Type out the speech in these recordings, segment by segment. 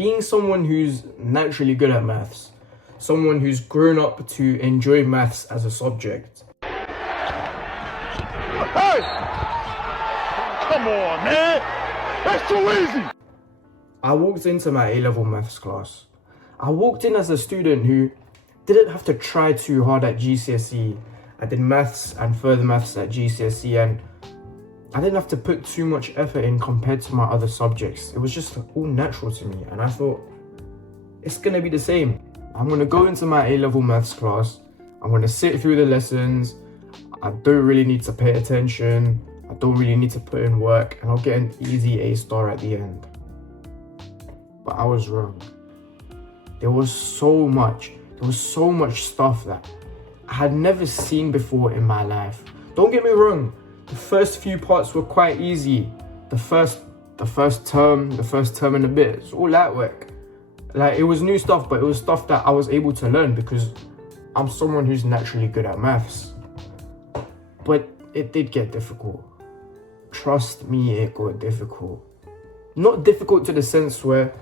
being someone who's naturally good at maths, someone who's grown up to enjoy maths as a subject. Hey! Come on, man! That's too easy! I walked into my A-level maths class. I walked in as a student who didn't have to try too hard at GCSE. I did maths and further maths at GCSE, and I didn't have to put too much effort in compared to my other subjects. It was just all natural to me, and I thought, it's gonna be the same. I'm gonna go into my A-level maths class, I'm gonna sit through the lessons, I don't really need to pay attention, I don't really need to put in work, and I'll get an easy A star at the end. But I was wrong. There was so much stuff that I had never seen before in my life. Don't get me wrong, the first few parts were quite easy. The first term and a bit, it's all light work. Like, it was new stuff, but it was stuff that I was able to learn because I'm someone who's naturally good at maths. But it did get difficult. Trust me, it got difficult. Not difficult to the sense where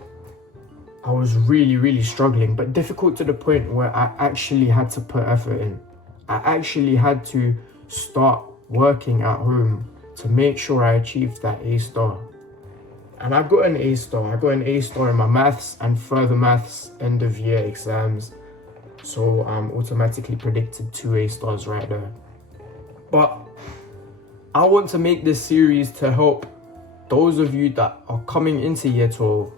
I was really struggling, but difficult to the point where I actually had to put effort in. I actually had to start working at home to make sure I achieved that A star. And I got an A star. I got an A star in my maths and further maths end of year exams. So I'm automatically predicted 2 A stars right there. But I want to make this series to help those of you that are coming into year 12,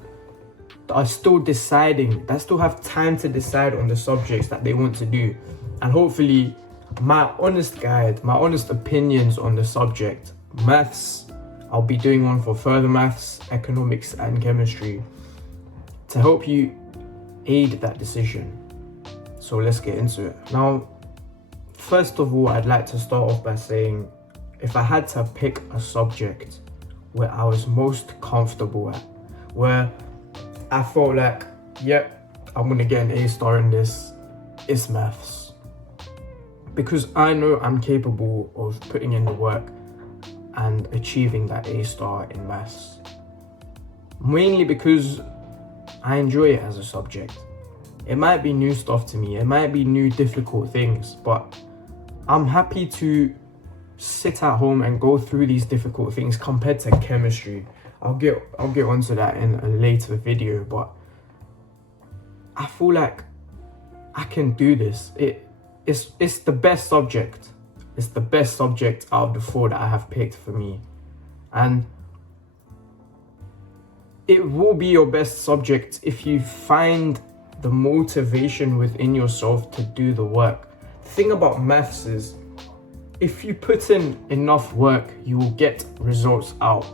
that are still deciding, that still have time to decide on the subjects that they want to do. And hopefully my honest guide, my honest opinions on the subject, maths, I'll be doing one for further maths, economics and chemistry, to help you aid that decision. So let's get into it. Now, first of all, I'd like to start off by saying, if I had to pick a subject where I was most comfortable at, where I felt like, yep, I'm gonna get an A star in this, it's maths. Because I know I'm capable of putting in the work and achieving that A star in maths. Mainly because I enjoy it as a subject. It might be new stuff to me, it might be new difficult things, but I'm happy to sit at home and go through these difficult things compared to chemistry. I'll get onto that in a later video, but I feel like I can do this. It's the best subject. It's the best subject out of the 4 that I have picked for me. And it will be your best subject if you find the motivation within yourself to do the work. The thing about maths is, if you put in enough work, you will get results out.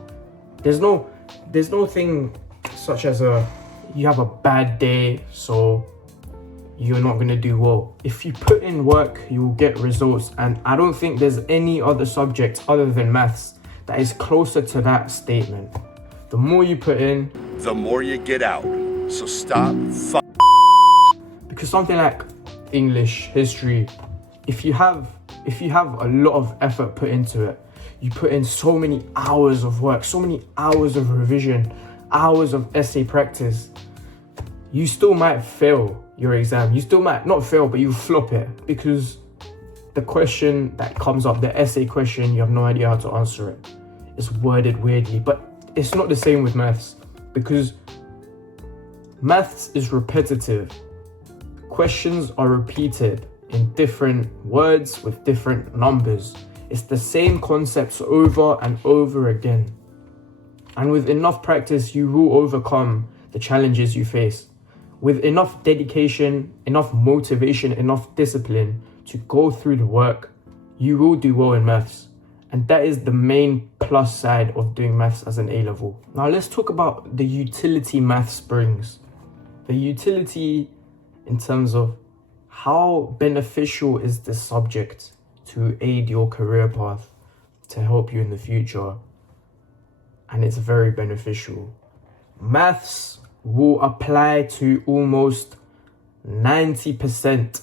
There's no thing such as you have a bad day, so you're not gonna do well. If you put in work, you will get results. And I don't think there's any other subject other than maths that is closer to that statement. The more you put in, the more you get out. So stop because something like English, history, if you have a lot of effort put into it, you put in so many hours of work, so many hours of revision, hours of essay practice, you still might fail your exam. You still might not fail, but you flop it because the question that comes up, the essay question, you have no idea how to answer it. It's worded weirdly, but it's not the same with maths because maths is repetitive. Questions are repeated in different words with different numbers. It's the same concepts over and over again. And with enough practice, you will overcome the challenges you face. With enough dedication, enough motivation, enough discipline to go through the work, you will do well in maths. And that is the main plus side of doing maths as an A-level. Now let's talk about the utility maths brings. The utility in terms of how beneficial is this subject to aid your career path, to help you in the future. And it's very beneficial. Maths will apply to almost 90%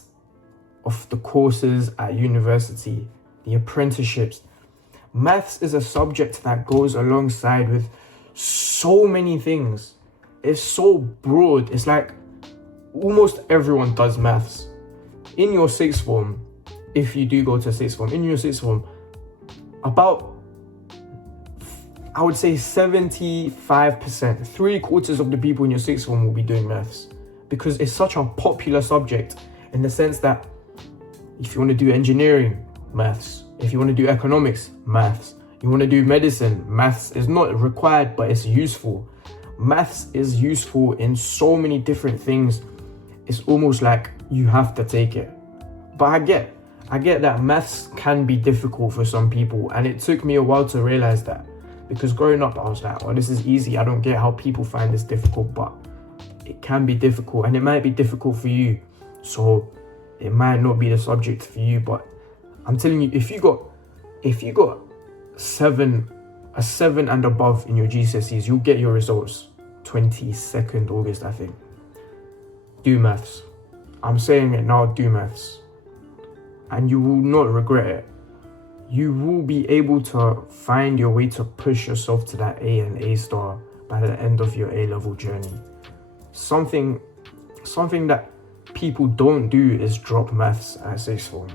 of the courses at university, the apprenticeships. Maths is a subject that goes alongside with so many things. it's so broad. It's like almost everyone does maths. In your sixth form, if you do go to sixth form, in your sixth form, about, I would say 75%, 3/4 of the people in your sixth form will be doing maths, because it's such a popular subject in the sense that if you want to do engineering, maths. If you want to do economics, maths. You want to do medicine, maths is not required, but it's useful. Maths is useful in so many different things. It's almost like you have to take it. But I get that maths can be difficult for some people, and it took me a while to realize that, because growing up I was like, oh, this is easy. I don't get how people find this difficult, but it can be difficult, and it might be difficult for you. So it might not be the subject for you, but I'm telling you, if you got a 7 and above in your GCSEs, you'll get your results 22nd August, I think. Do maths. I'm saying it now, do maths. And you will not regret it. You will be able to find your way to push yourself to that A and A star by the end of your A-level journey. Something that people don't do is drop maths at sixth form.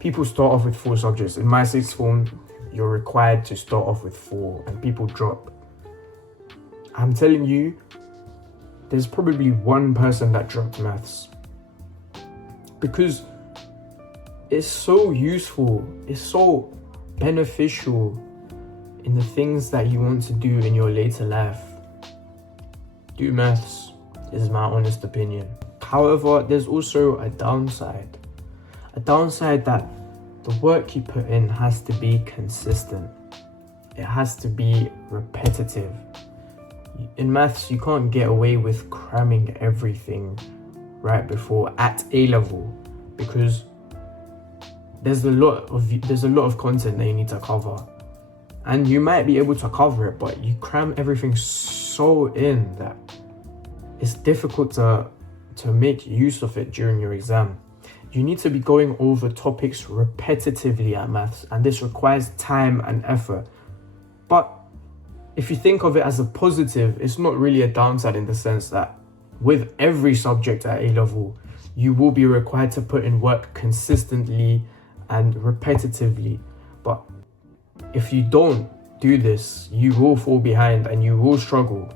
People start off with 4 subjects. In my sixth form, you're required to start off with 4, and people drop. I'm telling you, there's probably one person that dropped maths, because it's so useful, it's so beneficial in the things that you want to do in your later life. Do maths, is my honest opinion. However, there's also a downside that the work you put in has to be consistent. It has to be repetitive. In maths, you can't get away with cramming everything right before at A level, because there's a lot of content that you need to cover, and you might be able to cover it, but you cram everything so in that it's difficult to make use of it during your exam. You need to be going over topics repetitively at maths, and this requires time and effort. But if you think of it as a positive, it's not really a downside, in the sense that with every subject at A level, you will be required to put in work consistently and repetitively. But if you don't do this, you will fall behind and you will struggle.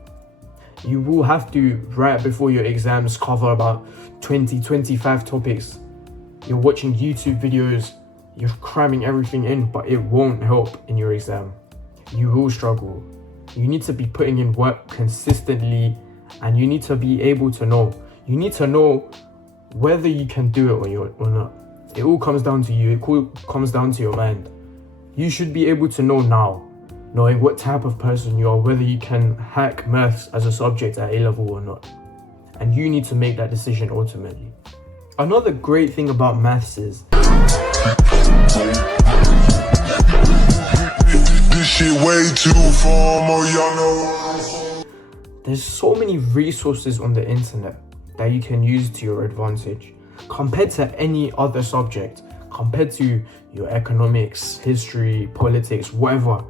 You will have to, right before your exams, cover about 20-25 topics. You're watching YouTube videos, you're cramming everything in, but it won't help in your exam. You will struggle. You need to be putting in work consistently, and you need to be able to know. You need to know whether you can do it or not. It all comes down to you. It all comes down to your mind. You should be able to know now, knowing what type of person you are, whether you can hack maths as a subject at A level or not. And you need to make that decision ultimately. Another great thing about maths is this shit way too formal, y'all know. There's so many resources on the internet that you can use to your advantage compared to any other subject, compared to your economics, history, politics, whatever.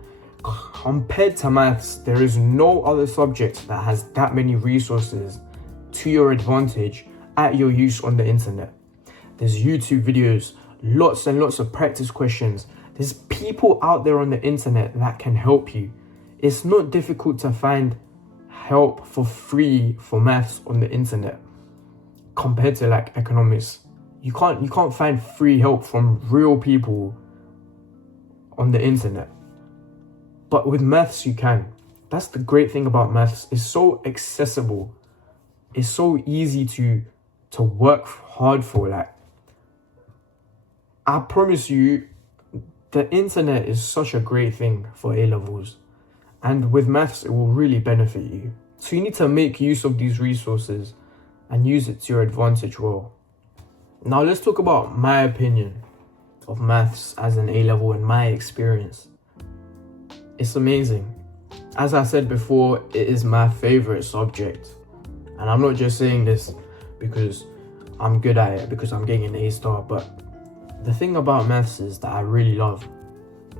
Compared to maths, there is no other subject that has that many resources to your advantage at your use on the internet. There's YouTube videos, lots and lots of practice questions. There's people out there on the internet that can help you. It's not difficult to find help for free for maths on the internet compared to like economics. You can't find free help from real people on the internet. But with maths you can. That's the great thing about maths. It's so accessible. It's so easy to work hard for. Like, I promise you, the internet is such a great thing for A levels, and with maths it will really benefit you. So you need to make use of these resources and use it to your advantage well. Now let's talk about my opinion of maths as an A level and my experience. It's amazing. As I said before, it is my favorite subject, and I'm not just saying this because I'm good at it, because I'm getting an A star, but the thing about maths is that I really love,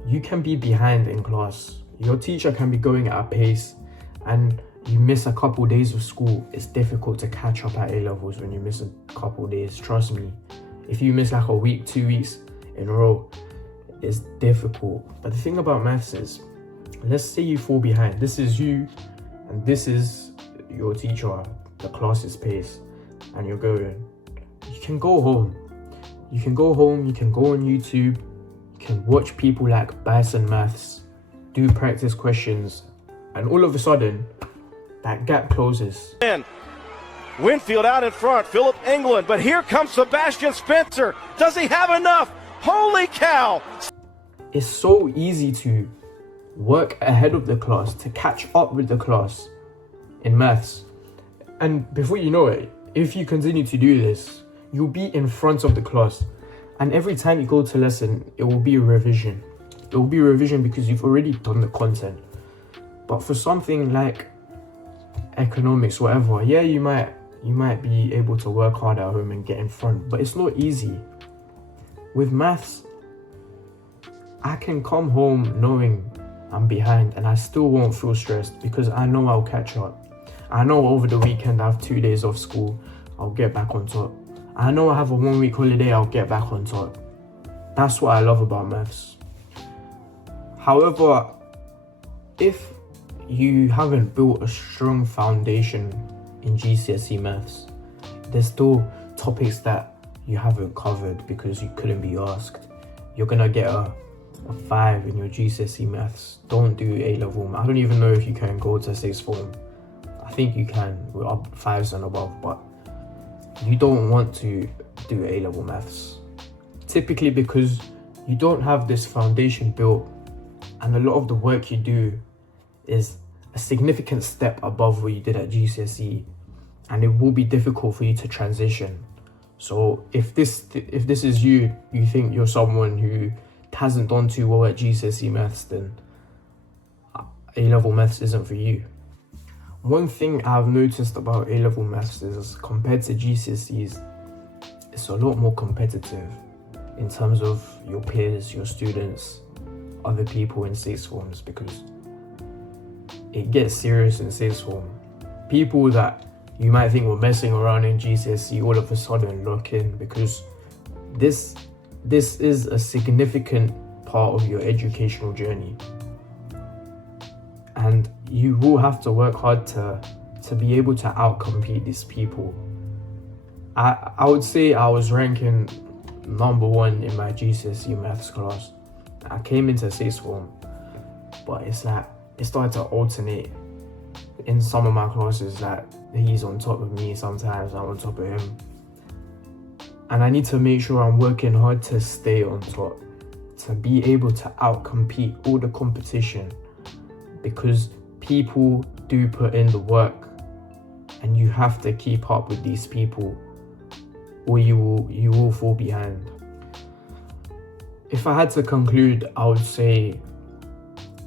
you can be behind in class. Your teacher can be going at a pace and you miss a couple days of school, it's difficult to catch up at A-levels when you miss a couple days. Trust me. If you miss like a week, 2 weeks in a row, it's difficult. But the thing about maths is, let's say you fall behind. This is you, and this is your teacher, the class's pace, and you're going. You can go home. You can go home, you can go on YouTube, you can watch people like Bison Maths, do practice questions, and all of a sudden, that gap closes. Winfield out in front, Philip England, but here comes Sebastian Spencer. Does he have enough? Holy cow! It's so easy to work ahead of the class, to catch up with the class in maths. And before you know it, if you continue to do this, you'll be in front of the class. And every time you go to lesson, it will be a revision. It will be a revision because you've already done the content. But for something like economics, whatever, yeah, you might be able to work hard at home and get in front, but it's not easy. With maths, I can come home knowing I'm behind and I still won't feel stressed because I know I'll catch up. I know over the weekend I have 2 days off school, I'll get back on top. I know I have a 1 week holiday, I'll get back on top. That's what I love about maths. However, if you haven't built a strong foundation in GCSE maths, there's still topics that you haven't covered because you couldn't be asked. You're gonna get a 5 in your GCSE maths. Don't do A-level. I don't even know if you can go to 6th form. I think you can with up 5s and above, but you don't want to do A-level maths. Typically because you don't have this foundation built, and a lot of the work you do is a significant step above what you did at GCSE, and it will be difficult for you to transition. So if this is you think you're someone who hasn't done too well at GCSE maths, then A-level maths isn't for you. One thing I've noticed about A-level maths is compared to GCSEs, it's a lot more competitive in terms of your peers, your students, other people in 6th forms, because it gets serious in 6th form. People that you might think were messing around in GCSE all of a sudden lock in, because this is a significant part of your educational journey. And you will have to work hard to be able to outcompete these people. I would say I was ranking number 1 in my GCSE maths class. I came into 6th form, but it's like it started to alternate in some of my classes that he's on top of me, sometimes I'm on top of him. And I need to make sure I'm working hard to stay on top, to be able to outcompete all the competition, because people do put in the work and you have to keep up with these people or you will fall behind. If I had to conclude, I would say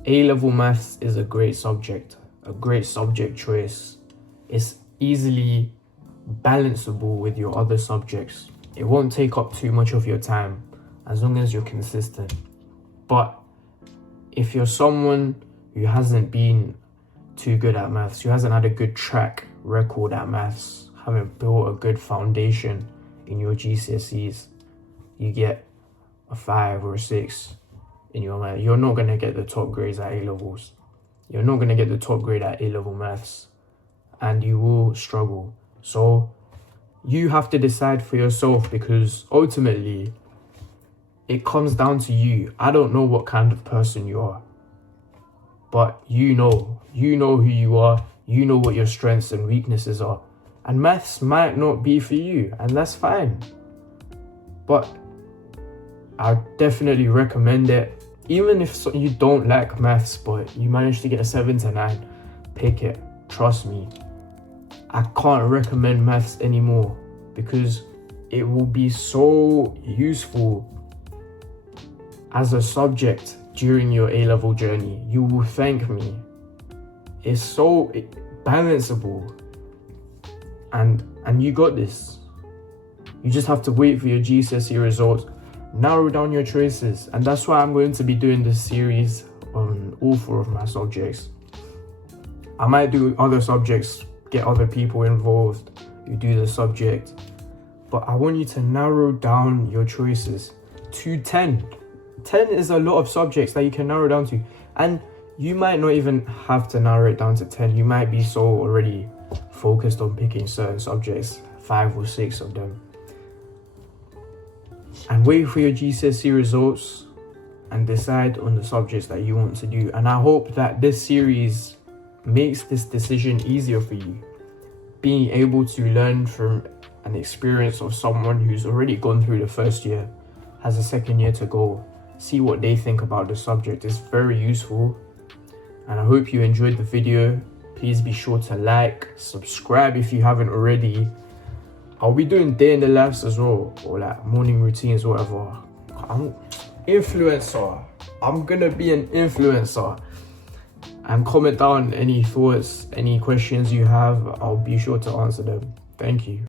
A-level maths is a great subject choice. It's easily balanceable with your other subjects. It won't take up too much of your time as long as you're consistent. But if you're someone who hasn't been too good at maths, who hasn't had a good track record at maths, haven't built a good foundation in your GCSEs, you get a 5 or a 6 in your math, you're not going to get the top grades at A-levels. You're not going to get the top grade at A-level maths, and you will struggle. So you have to decide for yourself, because ultimately it comes down to you. I don't know what kind of person you are, but you know who you are, you know what your strengths and weaknesses are, and maths might not be for you, and that's fine. But I definitely recommend it. Even if you don't like maths, but you manage to get a 7 to 9, pick it. Trust me. I can't recommend maths anymore because it will be so useful as a subject during your A-level journey. You will thank me. It's so balanceable. And you got this. You just have to wait for your GCSE results, narrow down your choices, and that's why I'm going to be doing this series on all 4 of my subjects. I might do other subjects, get other people involved, you do the subject, but I want you to narrow down your choices to 10. 10 is a lot of subjects that you can narrow down to, and you might not even have to narrow it down to 10. You might be so already focused on picking certain subjects, 5 or 6 of them, and wait for your GCSE results and decide on the subjects that you want to do. And I hope that this series makes this decision easier for you, being able to learn from an experience of someone who's already gone through the first year, has a second year to go, see what they think about the subject. Is very useful, and I hope you enjoyed the video. Please be sure to like, subscribe if you haven't already. I'll be doing day in the lives as well, or like morning routines, whatever. I'm influencer. I'm gonna be an influencer. And comment down any thoughts, any questions you have. I'll be sure to answer them. Thank you.